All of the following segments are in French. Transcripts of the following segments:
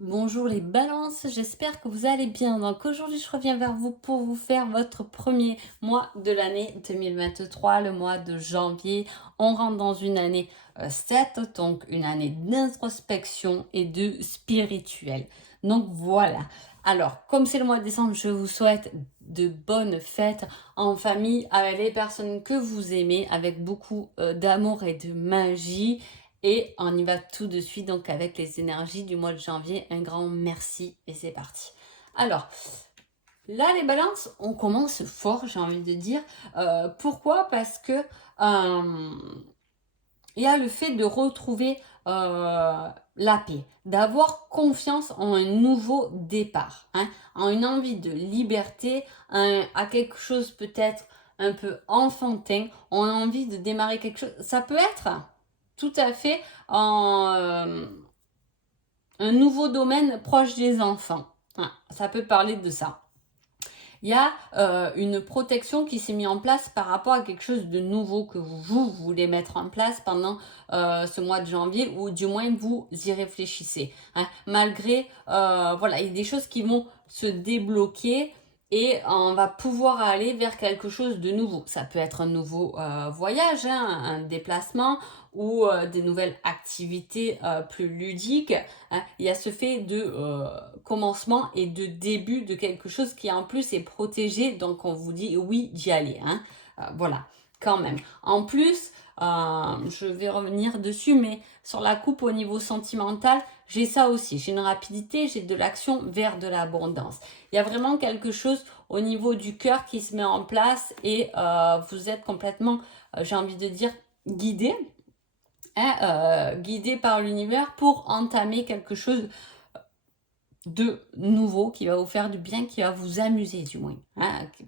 Bonjour les balances, j'espère que vous allez bien. Donc aujourd'hui, je reviens vers vous pour vous faire votre premier mois de l'année 2023, le mois de janvier. On rentre dans une année 7, donc une année d'introspection et de spirituel. Donc voilà. Alors, comme c'est le mois de décembre, je vous souhaite de bonnes fêtes en famille avec les personnes que vous aimez, avec beaucoup d'amour et de magie. Et on y va tout de suite donc avec les énergies du mois de janvier. Un grand merci et c'est parti. Alors, là les balances, on commence fort, j'ai envie de dire. Pourquoi? Parce que il y a le fait de retrouver la paix, d'avoir confiance en un nouveau départ, en une envie de liberté, à quelque chose peut-être un peu enfantin. On a envie de démarrer quelque chose. Ça peut être tout à fait un nouveau domaine proche des enfants. Ça peut parler de ça. Il y a une protection qui s'est mise en place par rapport à quelque chose de nouveau que vous voulez mettre en place pendant ce mois de janvier, ou du moins vous y réfléchissez. Malgré, voilà, il y a des choses qui vont se débloquer et on va pouvoir aller vers quelque chose de nouveau. Ça peut être un nouveau voyage, un déplacement, ou des nouvelles activités plus ludiques. Il y a ce fait de commencement et de début de quelque chose qui en plus est protégé, donc on vous dit oui d'y aller. Voilà, quand même. En plus, je vais revenir dessus, mais sur la coupe au niveau sentimental, j'ai ça aussi. J'ai une rapidité, j'ai de l'action vers de l'abondance. Il y a vraiment quelque chose au niveau du cœur qui se met en place et vous êtes complètement, j'ai envie de dire, guidé. Guidé par l'univers pour entamer quelque chose de nouveau qui va vous faire du bien, qui va vous amuser du moins.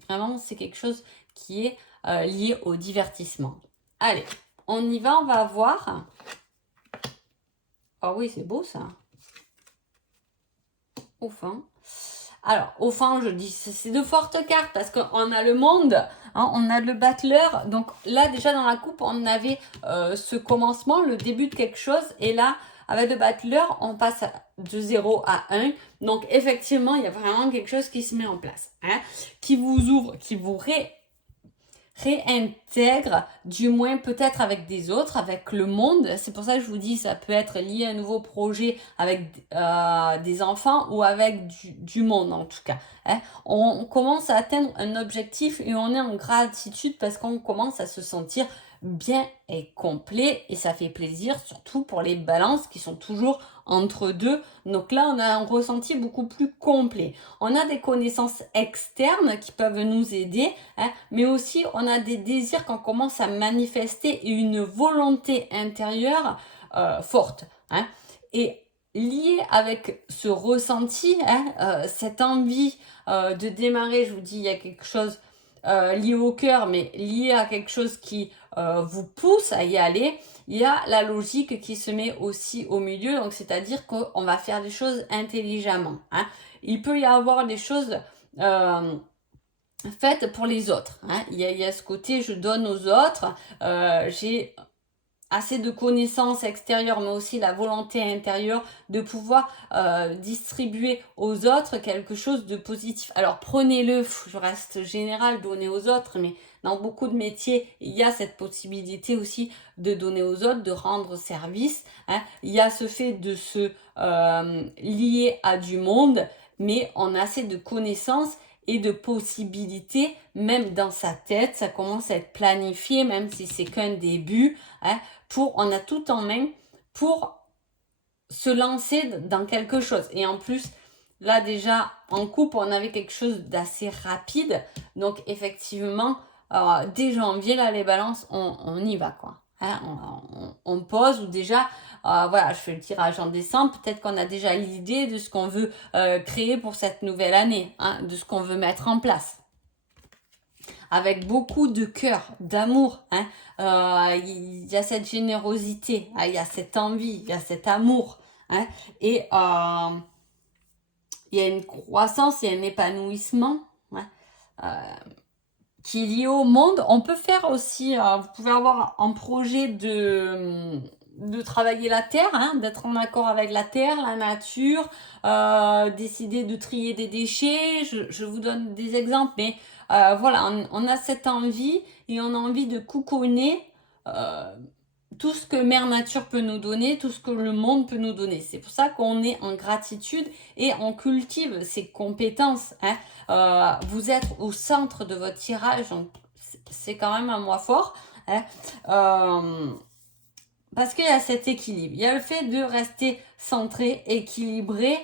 Vraiment, c'est quelque chose qui est lié au divertissement. Allez, on y va, on va voir. Ah oui, c'est beau ça. Au fond. Alors, au fond, je dis, c'est de fortes cartes parce qu'on a le monde, on a le battleur. Donc là, déjà dans la coupe, on avait ce commencement, le début de quelque chose. Et là, avec le battleur, on passe de 0 à 1. Donc effectivement, il y a vraiment quelque chose qui se met en place, qui vous ouvre, qui vous réintègre, du moins peut-être avec des autres, avec le monde. C'est pour ça que je vous dis, ça peut être lié à un nouveau projet avec des enfants ou avec du monde en tout cas. On commence à atteindre un objectif et on est en gratitude parce qu'on commence à se sentir bien et complet et ça fait plaisir, surtout pour les balances qui sont toujours entre deux. Donc là, on a un ressenti beaucoup plus complet. On a des connaissances externes qui peuvent nous aider, mais aussi on a des désirs qu'on commence à manifester et une volonté intérieure forte. Et lié avec ce ressenti, cette envie de démarrer, je vous dis, il y a quelque chose lié au cœur, mais lié à quelque chose qui vous pousse à y aller. Il y a la logique qui se met aussi au milieu, donc c'est-à-dire qu'on va faire des choses intelligemment. Il peut y avoir des choses faites pour les autres. Il y a ce côté, je donne aux autres, j'ai assez de connaissances extérieures, mais aussi la volonté intérieure de pouvoir distribuer aux autres quelque chose de positif. Alors prenez-le, je reste général, donner aux autres, mais dans beaucoup de métiers, il y a cette possibilité aussi de donner aux autres, de rendre service. Il y a ce fait de se lier à du monde, mais on a assez de connaissances et de possibilités, même dans sa tête, ça commence à être planifié, même si c'est qu'un début, on a tout en main pour se lancer dans quelque chose. Et en plus, là déjà, en couple, on avait quelque chose d'assez rapide. Donc effectivement, dès janvier, là, les balances, on y va, quoi. On pose, ou déjà, voilà, je fais le tirage en décembre. Peut-être qu'on a déjà l'idée de ce qu'on veut créer pour cette nouvelle année, de ce qu'on veut mettre en place avec beaucoup de cœur, d'amour. Il y a cette générosité, il y a cette envie, il y a cet amour. Et il y a une croissance, il y a un épanouissement qui est lié au monde. On peut faire aussi, vous pouvez avoir un projet de travailler la terre, hein, d'être en accord avec la terre, la nature, décider de trier des déchets. Je vous donne des exemples, mais voilà, on a cette envie et on a envie de coucouner tout ce que Mère Nature peut nous donner, tout ce que le monde peut nous donner. C'est pour ça qu'on est en gratitude et on cultive ces compétences. Hein. Vous êtes au centre de votre tirage, donc c'est quand même un mois fort. Hein. Parce qu'il y a cet équilibre. Il y a le fait de rester centré, équilibré,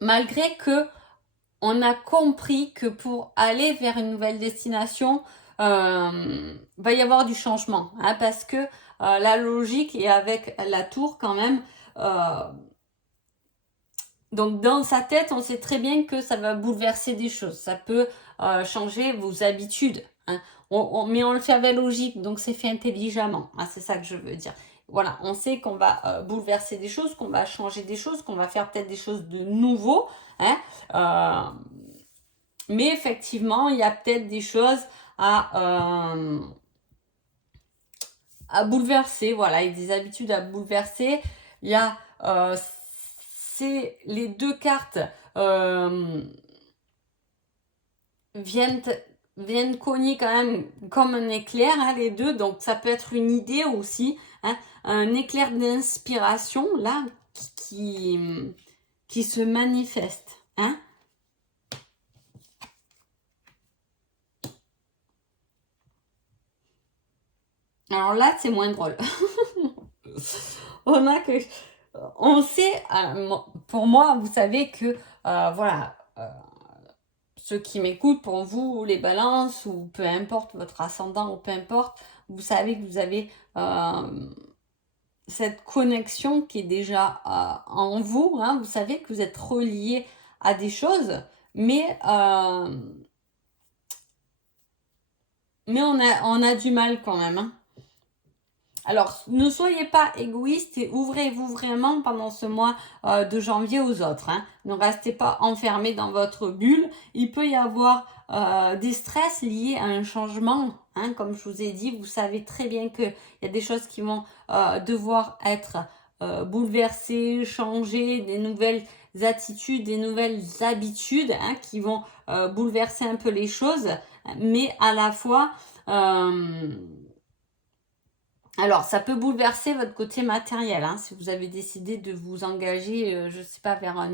malgré que on a compris que pour aller vers une nouvelle destination, va y avoir du changement. Hein, parce que la logique est avec la tour quand même. Donc dans sa tête, on sait très bien que ça va bouleverser des choses. Ça peut changer vos habitudes. Hein. Mais on le fait avec logique, donc c'est fait intelligemment. Hein, c'est ça que je veux dire. Voilà, on sait qu'on va bouleverser des choses, qu'on va changer des choses, qu'on va faire peut-être des choses de nouveau. Hein. Mais effectivement, il y a peut-être des choses à bouleverser. Voilà, il y a des habitudes à bouleverser. Il y a c'est les deux cartes viennent cogner quand même comme un éclair, hein, les deux. Donc ça peut être une idée aussi, hein, un éclair d'inspiration là qui se manifeste. Hein. Alors là, c'est moins drôle. On sait, pour moi, vous savez que, voilà, ceux qui m'écoutent, pour vous, les balances, ou peu importe votre ascendant, ou peu importe, vous savez que vous avez cette connexion qui est déjà en vous. Hein, vous savez que vous êtes reliés à des choses, mais on a du mal quand même. Hein. Alors, ne soyez pas égoïste et ouvrez-vous vraiment pendant ce mois de janvier aux autres. Hein. Ne restez pas enfermés dans votre bulle. Il peut y avoir des stress liés à un changement. Hein. Comme je vous ai dit, vous savez très bien qu'il y a des choses qui vont devoir être bouleversées, changées, des nouvelles attitudes, des nouvelles habitudes hein, qui vont bouleverser un peu les choses. Mais à la fois... alors, ça peut bouleverser votre côté matériel, hein, si vous avez décidé de vous engager, je ne sais pas, vers un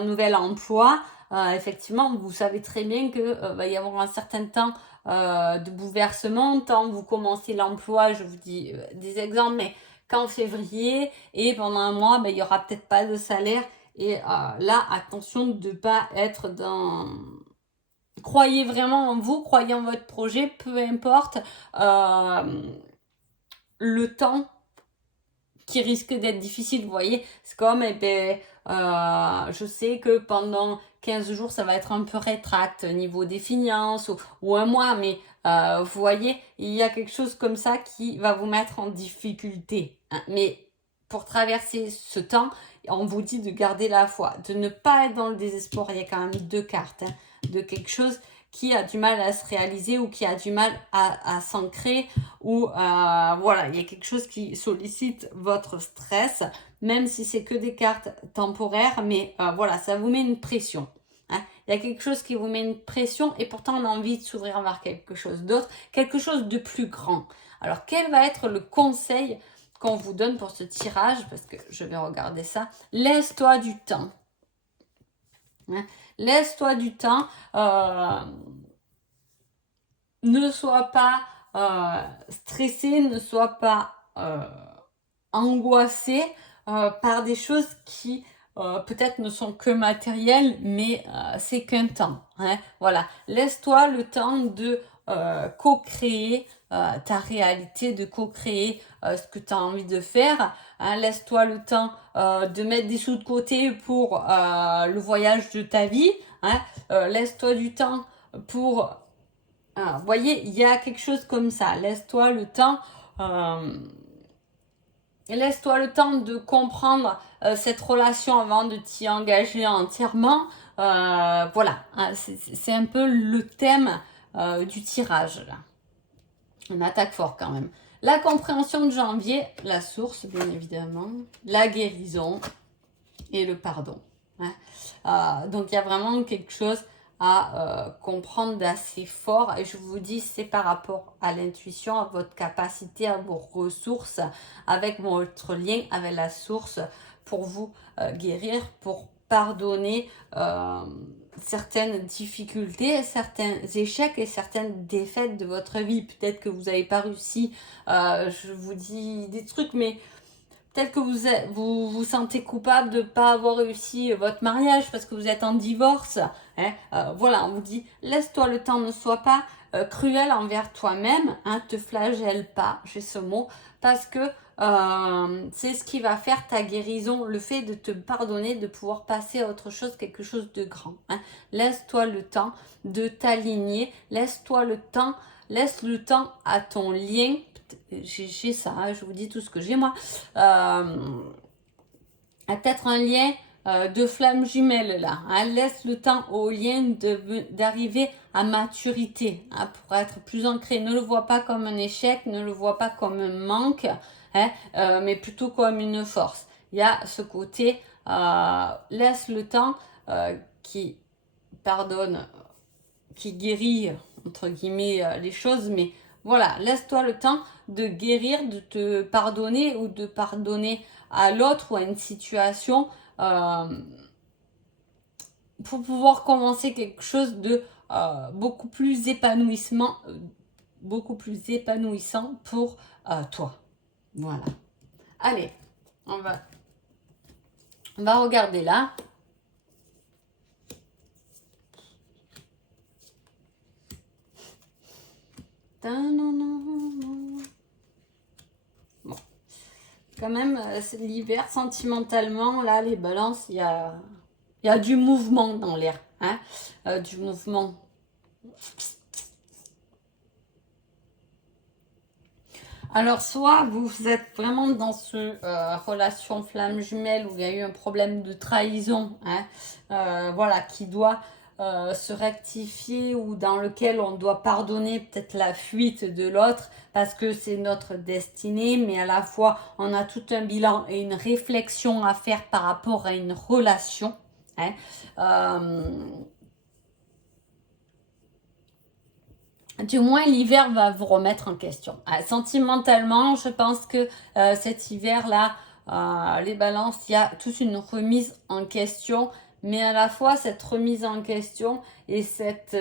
nouvel emploi. Effectivement, vous savez très bien que va y avoir un certain temps de bouleversement. Tant vous commencez l'emploi, je vous dis des exemples, mais qu'en février et pendant un mois, il n'y aura peut-être pas de salaire. Et là, attention de ne pas être dans... Croyez vraiment en vous, croyez en votre projet, peu importe le temps qui risque d'être difficile, vous voyez. C'est comme, je sais que pendant 15 jours, ça va être un peu rétract niveau des finances ou un mois, mais vous voyez, il y a quelque chose comme ça qui va vous mettre en difficulté. Hein. Mais pour traverser ce temps, on vous dit de garder la foi, de ne pas être dans le désespoir. Il y a quand même deux cartes hein, de quelque chose qui a du mal à se réaliser ou qui a du mal à s'ancrer ou voilà, il y a quelque chose qui sollicite votre stress, même si c'est que des cartes temporaires, mais voilà, ça vous met une pression. Hein. Il y a quelque chose qui vous met une pression et pourtant on a envie de s'ouvrir vers quelque chose d'autre, quelque chose de plus grand. Alors quel va être le conseil qu'on vous donne pour ce tirage, parce que je vais regarder ça. Laisse-toi du temps. Hein. Laisse-toi du temps. Ne sois pas stressé, ne sois pas angoissé par des choses qui peut-être ne sont que matérielles, mais c'est qu'un temps. Hein. Voilà. Laisse-toi le temps de co-créer ta réalité, de co-créer ce que tu as envie de faire. Hein. Laisse-toi le temps de mettre des sous de côté pour le voyage de ta vie. Hein. Laisse-toi du temps pour... vous voyez, il y a quelque chose comme ça. Laisse-toi le temps... laisse-toi le temps de comprendre cette relation avant de t'y engager entièrement. Voilà, hein, c'est un peu le thème du tirage. Là. On attaque fort quand même. La compréhension de janvier, la source, bien évidemment, la guérison et le pardon. Hein. Donc, il y a vraiment quelque chose à comprendre d'assez fort. Et je vous dis, c'est par rapport à l'intuition, à votre capacité, à vos ressources, avec votre lien avec la source, pour vous guérir, pour pardonner certaines difficultés, certains échecs et certaines défaites de votre vie. Peut-être que vous n'avez pas réussi, je vous dis des trucs, mais peut-être que vous sentez coupable de ne pas avoir réussi votre mariage parce que vous êtes en divorce. Hein. Voilà, on vous dit, laisse-toi le temps, ne sois pas cruel envers toi-même, hein, te flagelle pas, j'ai ce mot, parce que c'est ce qui va faire ta guérison, le fait de te pardonner, de pouvoir passer à autre chose, quelque chose de grand. Hein. Laisse-toi le temps de t'aligner, laisse-toi le temps, laisse le temps à ton lien. J'ai ça, hein, je vous dis tout ce que j'ai moi. Peut-être un lien de flamme jumelle là. Hein, laisse le temps au lien d'arriver à maturité, hein, pour être plus ancré. Ne le vois pas comme un échec, ne le vois pas comme un manque, hein, mais plutôt comme une force. Il y a ce côté, laisse le temps qui pardonne, qui guérit, entre guillemets, les choses, mais voilà, laisse-toi le temps de guérir, de te pardonner ou de pardonner à l'autre ou à une situation pour pouvoir commencer quelque chose de beaucoup plus épanouissant pour toi. Voilà. Allez, on va regarder là. Bon. Quand même, c'est l'hiver, sentimentalement, là, les balances, il y a du mouvement dans l'air. Hein, du mouvement. Alors, soit vous êtes vraiment dans ce relation flamme jumelle où il y a eu un problème de trahison, hein, voilà, qui doit se rectifier ou dans lequel on doit pardonner peut-être la fuite de l'autre parce que c'est notre destinée, mais à la fois on a tout un bilan et une réflexion à faire par rapport à une relation. Hein, du moins, l'hiver va vous remettre en question. Sentimentalement, je pense que cet hiver-là, les balances, il y a toute une remise en question, mais à la fois cette remise en question et cette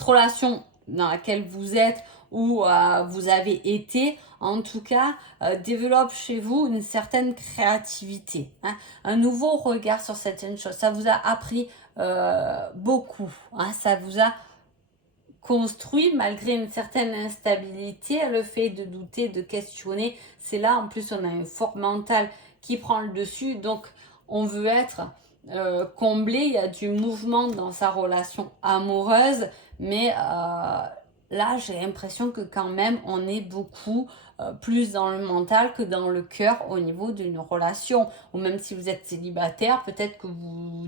relation dans laquelle vous êtes ou vous avez été, en tout cas, développe chez vous une certaine créativité, hein, un nouveau regard sur certaines choses. Ça vous a appris beaucoup, hein, ça vous a construit malgré une certaine instabilité, le fait de douter, de questionner. C'est là, en plus, on a un fort mental qui prend le dessus, donc on veut être comblé, il y a du mouvement dans sa relation amoureuse, mais là, j'ai l'impression que quand même, on est beaucoup plus dans le mental que dans le cœur au niveau d'une relation. Ou même si vous êtes célibataire, peut-être que vous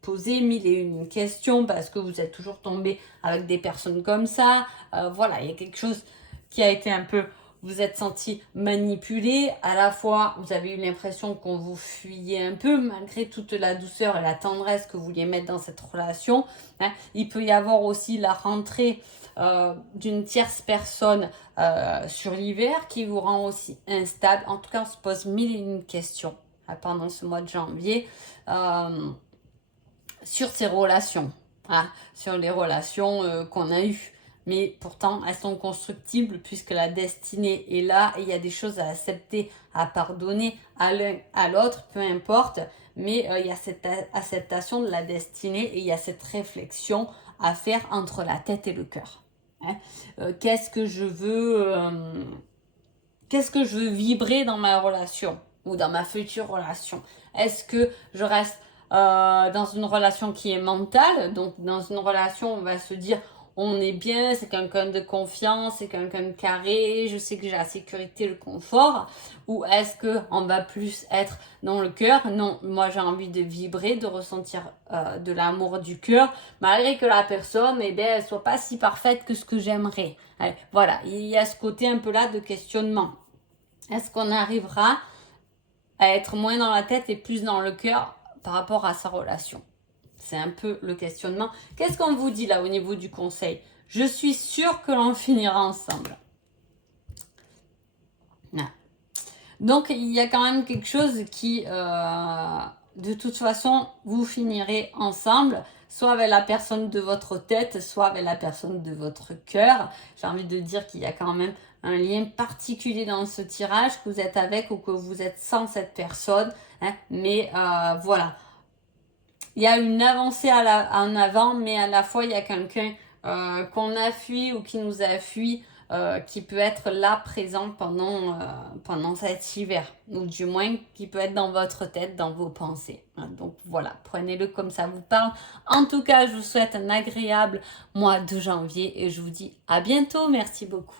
posez mille et une questions parce que vous êtes toujours tombé avec des personnes comme ça. Voilà, il y a quelque chose qui a été un peu... Vous êtes senti manipulé, à la fois vous avez eu l'impression qu'on vous fuyait un peu malgré toute la douceur et la tendresse que vous vouliez mettre dans cette relation. Hein. Il peut y avoir aussi la rentrée d'une tierce personne sur l'hiver qui vous rend aussi instable. En tout cas, on se pose mille et une questions pendant ce mois de janvier sur ces relations, hein, sur les relations qu'on a eues. Mais pourtant, elles sont constructibles puisque la destinée est là et il y a des choses à accepter, à pardonner à l'un, à l'autre, peu importe. Mais il y a cette acceptation de la destinée et il y a cette réflexion à faire entre la tête et le cœur. Hein. Qu'est-ce que je veux vibrer dans ma relation ou dans ma future relation? Est-ce que je reste dans une relation qui est mentale, donc dans une relation on va se dire on est bien, c'est quelqu'un de confiance, c'est quelqu'un de carré, je sais que j'ai la sécurité, le confort, ou est-ce que on va plus être dans le cœur? Non, moi j'ai envie de vibrer, de ressentir de l'amour du cœur, malgré que la personne, eh bien, elle soit pas si parfaite que ce que j'aimerais. Voilà, il y a ce côté un peu là de questionnement. Est-ce qu'on arrivera à être moins dans la tête et plus dans le cœur par rapport à sa relation? C'est un peu le questionnement. Qu'est-ce qu'on vous dit là au niveau du conseil? Je suis sûre que l'on finira ensemble. Ah. Donc il y a quand même quelque chose qui, de toute façon, vous finirez ensemble, soit avec la personne de votre tête, soit avec la personne de votre cœur. J'ai envie de dire qu'il y a quand même un lien particulier dans ce tirage, que vous êtes avec ou que vous êtes sans cette personne. Mais voilà. Il y a une avancée en avant, mais à la fois, il y a quelqu'un qu'on a fui ou qui nous a fui, qui peut être là, présent pendant cet hiver. Ou du moins, qui peut être dans votre tête, dans vos pensées. Donc voilà, prenez-le comme ça vous parle. En tout cas, je vous souhaite un agréable mois de janvier et je vous dis à bientôt. Merci beaucoup.